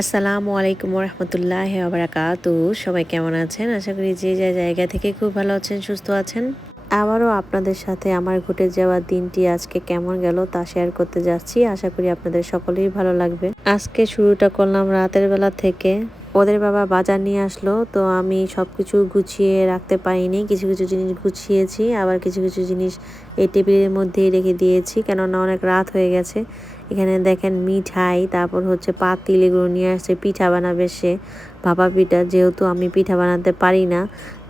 আসসালামু আলাইকুম রহমতুল্লাহ আবরাকাতু সবাই কেমন আছেন? আশা করি যে যে জায়গা থেকে খুব ভালো আছেন, সুস্থ আছেন। আবারও আপনাদের সাথে আমার ঘটে যাওয়া দিনটি আজকে কেমন গেল তা শেয়ার করতে যাচ্ছি। আশা করি আপনাদের সকলেই ভালো লাগবে। আজকে শুরুটা করলাম রাতের বেলা থেকে। ওদের বাবা বাজার নিয়ে আসলো, তো আমি সব কিছু গুছিয়ে রাখতে পারিনি। কিছু কিছু জিনিস গুছিয়েছি, আবার কিছু কিছু জিনিস এই টেবিলের মধ্যেই রেখে দিয়েছি। কেননা অনেক রাত হয়ে গেছে। এখানে দেখেন মিঠাই, তারপর হচ্ছে পাতিল, এগুলো নিয়ে আসছে, পিঠা বানাবে সে। ভাপা পিঠা, যেহেতু আমি পিঠা বানাতে পারি না,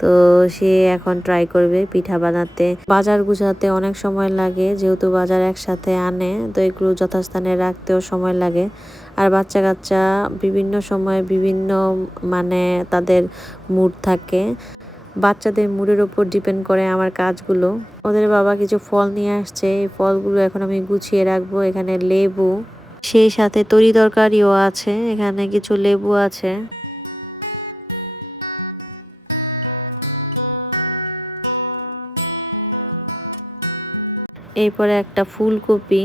তো সে এখন ট্রাই করবে পিঠা বানাতে। বাজার গুছাতে অনেক সময় লাগে, যেহেতু বাজার একসাথে আনে, তো এগুলো যথাস্থানে রাখতেও সময় লাগে। আর বাচ্চা কাচ্চা বিভিন্ন সময় বিভিন্ন মানে তাদের মুড থাকে। বাচ্চাদের মুডের ওপর ডিপেন্ড করে আমার কাজগুলো। ওদের বাবা কিছু ফল নিয়ে আসছে, এই ফলগুলো এখন আমি গুছিয়ে রাখব, এখানে লেবু, সেই সাথে তরি তরকারিও আছে, এখানে কিছু লেবু আছে। এরপরে একটা ফুলকপি।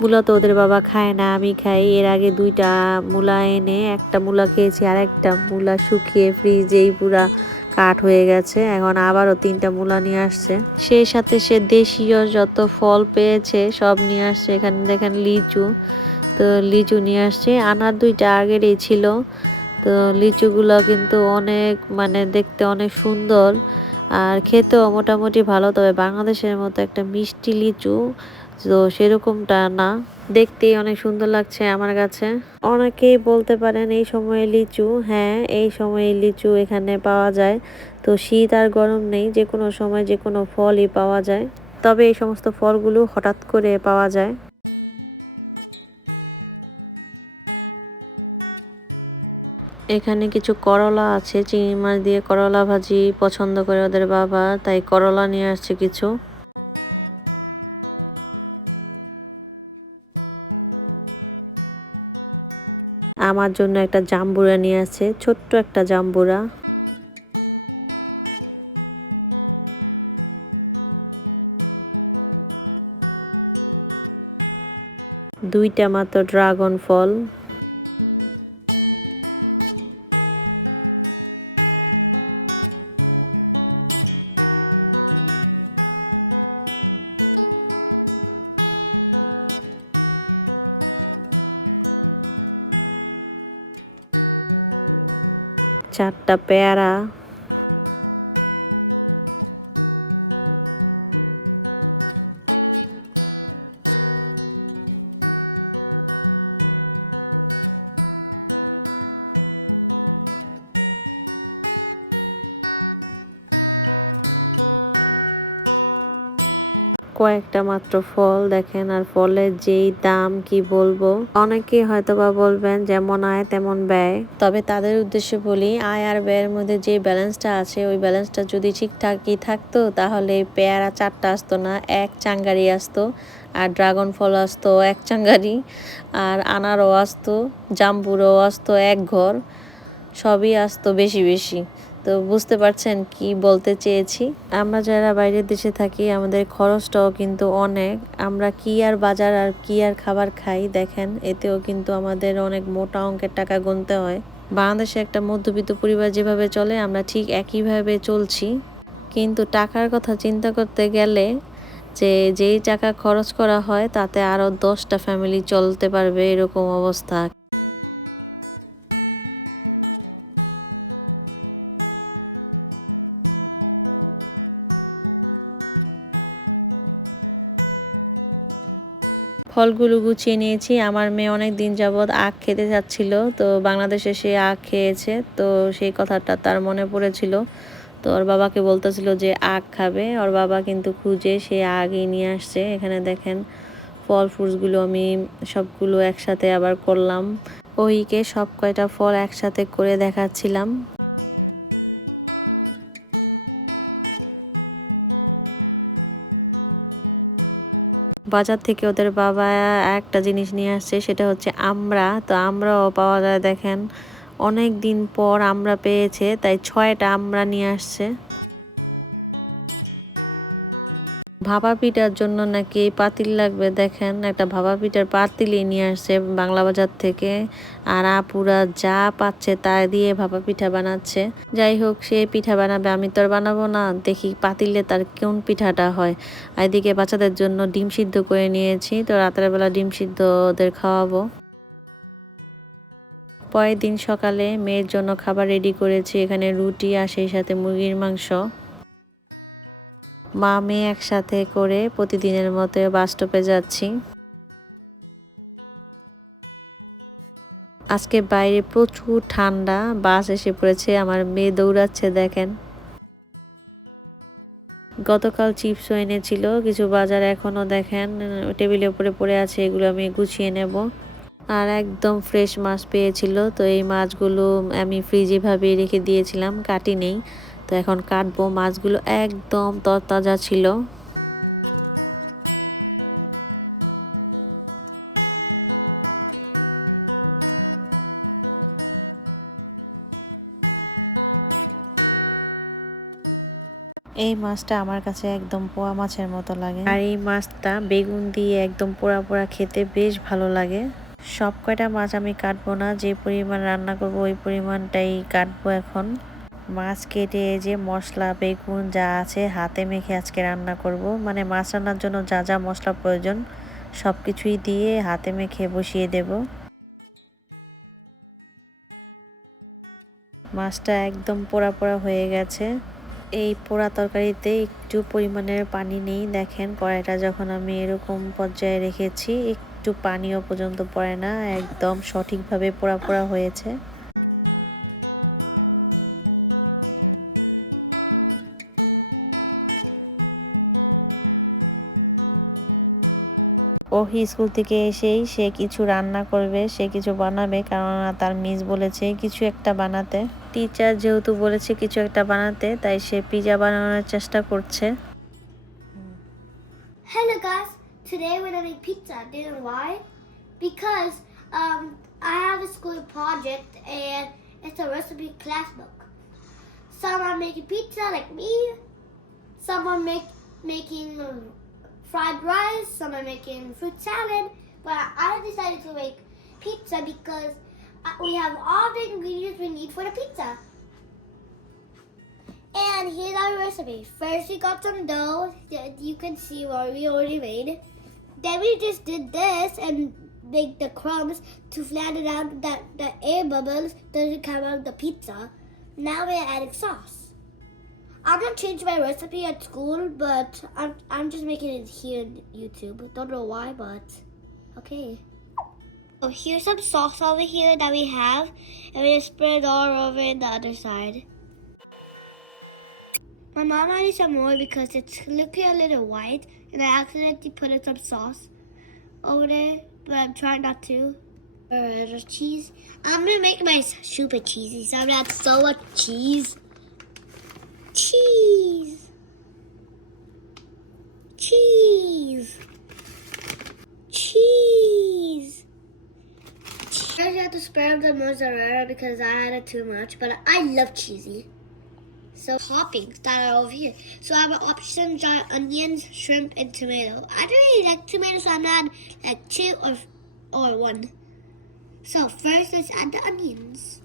মূলা তো ওদের বাবা খায় না, আমি খাই। এর আগে দুইটা মূলা এনে একটা মূলা খেয়েছি, আর একটা মূলা শুকিয়ে ফ্রিজেই পুরা কাঠ হয়ে গেছে। এখন আবারও তিনটা মূলা নিয়ে আসছে। সেই সাথে সে দেশীয় যত ফল পেয়েছে, সব নিয়ে আসছে। এখানে দেখেন লিচু। তো লিচু নিয়ে আসছে। আনার দুইটা আগেরই ছিল। তো লিচুগুলো কিন্তু অনেক মানে দেখতে অনেক সুন্দর। আর খেতেও মোটামুটি ভালো। তবে বাংলাদেশের মতো একটা মিষ্টি লিচু তো সেরকমটা না। দেখতেই অনেক সুন্দর লাগছে আমার কাছে। অনেকেই বলতে পারেন এই সময়ে লিচু হ্যাঁ এই সময়ে লিচু এখানে পাওয়া যায়। তো শীত আর গরম নেই, যে কোনো সময় যে কোনো ফলই পাওয়া যায়। তবে এই সমস্ত ফলগুলো হঠাৎ করে পাওয়া যায়। এখানে কিছু করলা আছে, চিংড়ি মাছ দিয়ে করলা ভাজি পছন্দ করে ওদের বাবা, তাই করলা নিয়ে আসছে কিছু। আমার জন্য একটা জাম্বুরা নিয়ে আছে ছোট্ট একটা জাম্বুরা। দুইটা মাত্র ড্রাগন ফল। চারটা পেয়ারা। কয়েকটা মাত্র ফল দেখেন, আর ফলের যেই দাম কি বলব? অনেকেই হয়তো বা বলবেন যেমন আয়, তেমন ব্যয়। তবে তাদের উদ্দেশ্যে বলি, আয় আর ব্যয়ের মধ্যে যে ব্যালেন্সটা আছে, ওই ব্যালেন্সটা যদি ঠিকঠাকই থাকতো, তাহলে পেয়ারা চারটা আসতো না, এক চাঙ্গারি আসতো, আর ড্রাগন ফল আসতো এক চাঙ্গারি, আর আনারও আসতো, জাম্বুরও আসতো এক ঘর, সবই আসতো বেশি বেশি। তো বুঝতে পারছেন কি বলতে চেয়েছি। আমরা যারা বাইরের দেশে থাকি, আমাদের খরচটাও কিন্তু অনেক। আমরা কি আর বাজার আর কি আর খাবার খাই দেখেন, এতেও কিন্তু আমাদের অনেক মোটা অঙ্কের টাকা গুনতে হয়। বাংলাদেশে একটা মধ্যবিত্ত পরিবার যেভাবে চলে, আমরা ঠিক একইভাবে চলছি। কিন্তু টাকার কথা চিন্তা করতে গেলে যে যেই টাকা খরচ করা হয়, তাতে আরও দশটা ফ্যামিলি চলতে পারবে, এরকম অবস্থা। ফলগুলো গুছিয়ে নিয়েছি। আমার মেয়ে অনেক দিন যাবৎ আখ খেতে যাচ্ছিল, তো বাংলাদেশে সে আখ খেয়েছে, তো সেই কথাটা তার মনে পড়েছিল। তো ওর বাবাকে বলতেছিল যে আখ খাবে। ওর বাবা কিন্তু খুঁজে সে আগই নিয়ে আসছে। এখানে দেখেন, ফল ফ্রুটসগুলো আমি সবগুলো একসাথে আবার করলাম। ওইকে সব কয়টা ফল একসাথে করে দেখাচ্ছিলাম। বাজার থেকে ওদের বাবা একটা জিনিস নিয়ে আসছে, সেটা হচ্ছে আমরা তো আমরাও পাওয়া যায়, দেখেন। অনেক দিন পর আমরা পেয়েছে, তাই ছয়টা আমরা নিয়ে আসছে। ভাপা পিঠার জন্য নাকি পাতিল লাগবে? দেখেন, একটা ভাপা পিঠার পাতিলই নিয়ে আসছে বাংলা বাজার থেকে। আর আপুরা যা পাচ্ছে তা দিয়ে ভাপা পিঠা বানাচ্ছে। যাই হোক, সে পিঠা বানাবে, আমি তো আর বানাবো না। দেখি পাতিলে তার কোন পিঠাটা হয়। এদিকে বাচ্চাদের জন্য ডিম সিদ্ধ করে নিয়েছি। তো রাতের বেলা ডিম সিদ্ধ ওদের খাওয়াবো। পরের দিন সকালে মেয়ের জন্য খাবার রেডি করেছি, এখানে রুটি আর সেই সাথে মুরগির মাংস। মা মেয়ে একসাথে করে প্রতিদিনের মতো বাস স্টপে যাচ্ছি। আজকে বাইরে প্রচুর ঠান্ডা, বাস এসে পড়েছে, আমার মেয়ে দৌড়াচ্ছে, দেখেন। গতকাল চিপসও এনেছিল, কিছু বাজার এখনও দেখেন, টেবিলের উপরে পড়ে আছে, এগুলো আমি গুছিয়ে নেব। আর একদম ফ্রেশ মাছ পেয়েছিল, তো এই মাছগুলো আমি ফ্রিজে ভাবে রেখে দিয়েছিলাম, কাটি নেই। তো এখন কাটবো মাছগুলো একদম তরতাজা ছিল। এই মাছটা আমার কাছে একদম পোয়া মাছের মতো লাগে। আর এই মাছটা বেগুন দিয়ে একদম পোড়া পোড়া খেতে বেশ ভালো লাগে। সব কয়টা মাছ আমি কাটবো না যে পরিমাণ রান্না করব ওই পরিমাণটাই কাটবো এখন। মাছ কেটে যে মশলা, বেগুন যা আছে হাতে মেখে আজকে রান্না করব। মানে মাছ রান্নার জন্য যা যা মশলা প্রয়োজন সব কিছুই দিয়ে হাতে মেখে বসিয়ে দেব। মাছটা একদম পোড়া পোড়া হয়ে গেছে। এই পোড়া তরকারিতে একটু পরিমাণের পানি নেই। দেখেন কড়াইটা যখন আমি এরকম পর্যায়ে রেখেছি, একটু পানিও পর্যন্ত পড়ে না। একদম সঠিকভাবে পোড়া পোড়া হয়েছে। ও স্কুল থেকে এসেই সে কিছু রান্না করবে সে কিছু বানাবে কেননা তার মিস বলেছে কিছু একটা বানাতে। টিচার যেহেতু বলেছে কিছু একটা বানাতে তাই সে পিজা বানানোর চেষ্টা করছে। Hello guys today we are making pizza did you why because um i have a school project and it's a recipe class book some are making making like me some are make, making um, fried rice. Some are making fruit salad. But I decided to make pizza because uh, we have all the ingredients we need for the pizza. And here's our recipe. First, we got some dough that you can see what we already made. Then we just did this and make the crumbs to flatten out that the air bubbles doesn't come out of the pizza. Now we're adding sauce. I'm gonna change my recipe at school, but I'm I'm just making it here on YouTube. Don't know why, but okay. Oh, here's some sauce over here that we have, and we just spread it all over in the other side. My mom added some more because it's looking a little white, and I accidentally put in some sauce over there, but I'm trying not to. Uh, cheese. I'm gonna make my super cheesy, so I'm gonna add so much cheese. Cheese. Cheese. Cheese. I had to spare the mozzarella because I had it too much, but I love cheesy. So toppings that are over here. So I have an options are onions, shrimp, and tomato. I don't really like tomatoes, so I'm gonna add like two or or one. So first, let's add the onions.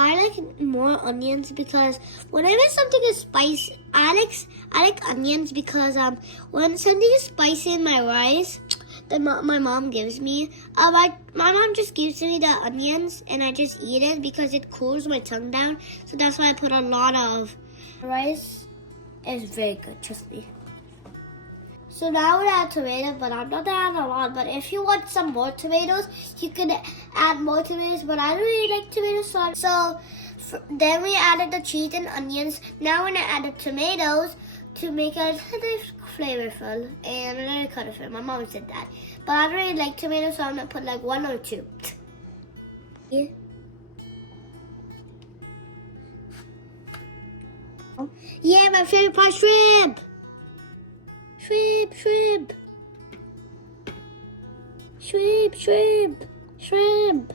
I- I like more onions because whenever something is spicy, I like I like onions because um when something is spicy in my rice, that mo- my mom gives me, uh, my my mom just gives me the onions and I just eat it because it cools my tongue down. So that's why I put a lot of rice. It's very good, trust me. So now we add tomato, but I'm not adding a lot. But if you want some more tomatoes, you can add more tomatoes. But I don't really like tomato sauce. So then we added the cheese and onions. Now we're gonna add the tomatoes to make it flavorful and a little colorful. My mom said that. But I don't really like tomatoes, so I'm gonna put like one or two. Yeah. Yeah, my favorite part, shrimp. Shrimp, shrimp. Shrimp, shrimp, shrimp.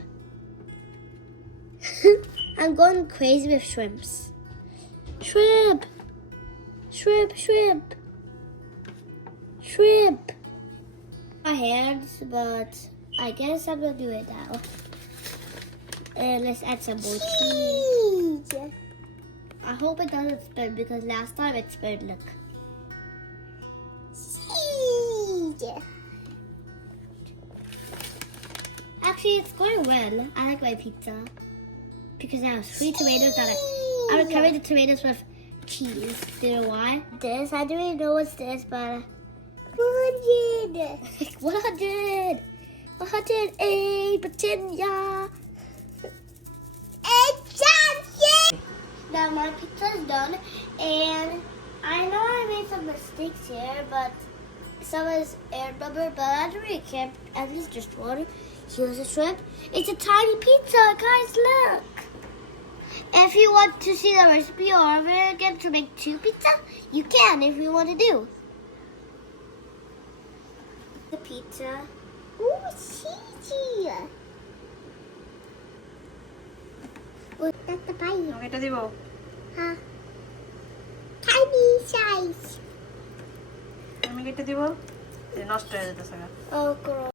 I'm going crazy with shrimps. Shrimp, shrimp, shrimp, shrimp. My hands, but I guess I'm gonna do it now. And let's add some more cheese. I hope it doesn't spin because last time it spun. Look. Actually, it's going well. I like my pizza because I have sweet tomatoes that I, I would cover the tomatoes with cheese. Do you know why? This I don't even know what's this, but 100, 100, 108, Britannia. Exactly. Now my pizza is done, and I know I made some mistakes here, but some Summer's air bubble battery care. At least just one. Here's a shrimp. It's a tiny pizza, guys, look. If you want to see the recipe over again to make two pizza, you can if you want to do. The pizza. Ooh, cheesy. Look at the pie. Okay, that's it. Huh? Tiny size. আমি কেটে দিব নষ্ট হয়ে যেতেছে.